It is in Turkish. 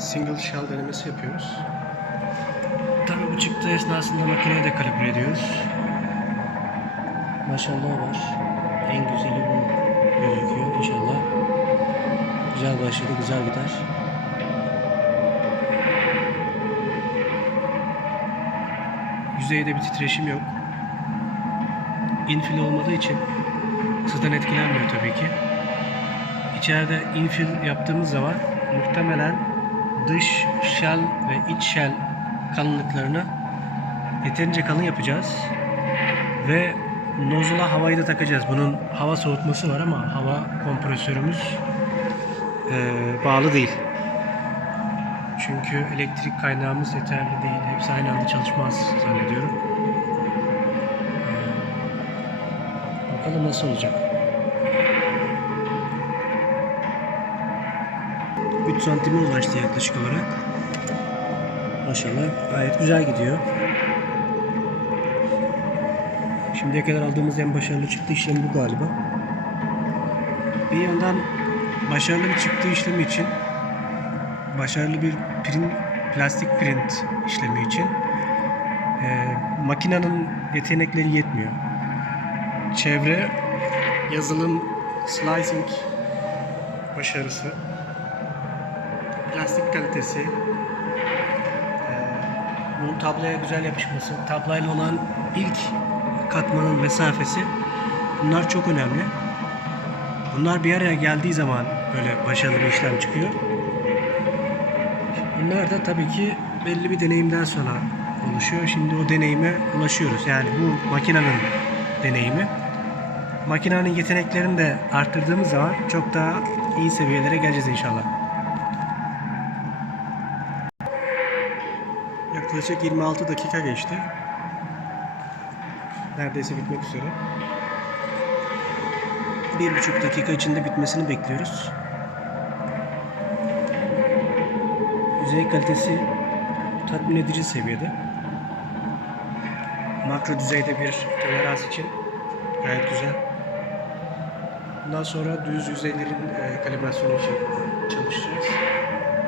single shell denemesi yapıyoruz. Tabii bu çıktığı esnasında makineyi de kalibre ediyoruz. Maşallah var. En güzeli bu gözüküyor inşallah. Güzel başladı, güzel gider. Yüzeyde bir titreşim yok. Infill olmadığı için ısıdan etkilenmiyor tabii ki. İçeride infill yaptığımız zaman muhtemelen dış shell ve iç shell kalınlıklarını yeterince kalın yapacağız. Ve nozula havayı da takacağız. Bunun hava soğutması var ama hava kompresörümüz eee, bağlı değil. Çünkü elektrik kaynağımız yeterli değil. Hepsi aynı anda çalışmaz zannediyorum. Eee, bakalım nasıl olacak. 3 santime ulaştı yaklaşık olarak. Maşallah gayet güzel gidiyor. Şimdiye kadar aldığımız en başarılı çıktı işlem bu galiba. Bir yandan başarılı bir çıktı işlemi için başarılı bir print, plastik print işlemi için e, makinenin yetenekleri yetmiyor. Çevre, yazılım, slicing başarısı, plastik kalitesi, e, bunun tabloya güzel yapışması, tablayla olan ilk katmanın mesafesi bunlar çok önemli. Bunlar bir araya geldiği zaman böyle başarılı bir işlem çıkıyor. Bunlar da tabii ki belli bir deneyimden sonra oluşuyor. Şimdi o deneyime ulaşıyoruz. Yani bu makinenin deneyimi. Makinenin yeteneklerini de arttırdığımız zaman çok daha iyi seviyelere geleceğiz inşallah. Yaklaşık 26 dakika geçti. Neredeyse bitmek üzere. Bir buçuk dakika içinde bitmesini bekliyoruz. Yüzey kalitesi tatmin edici seviyede. Makro düzeyde bir tolerans için gayet güzel. Bundan sonra düz yüzeylerin e, kalibrasyonu için çalışacağız.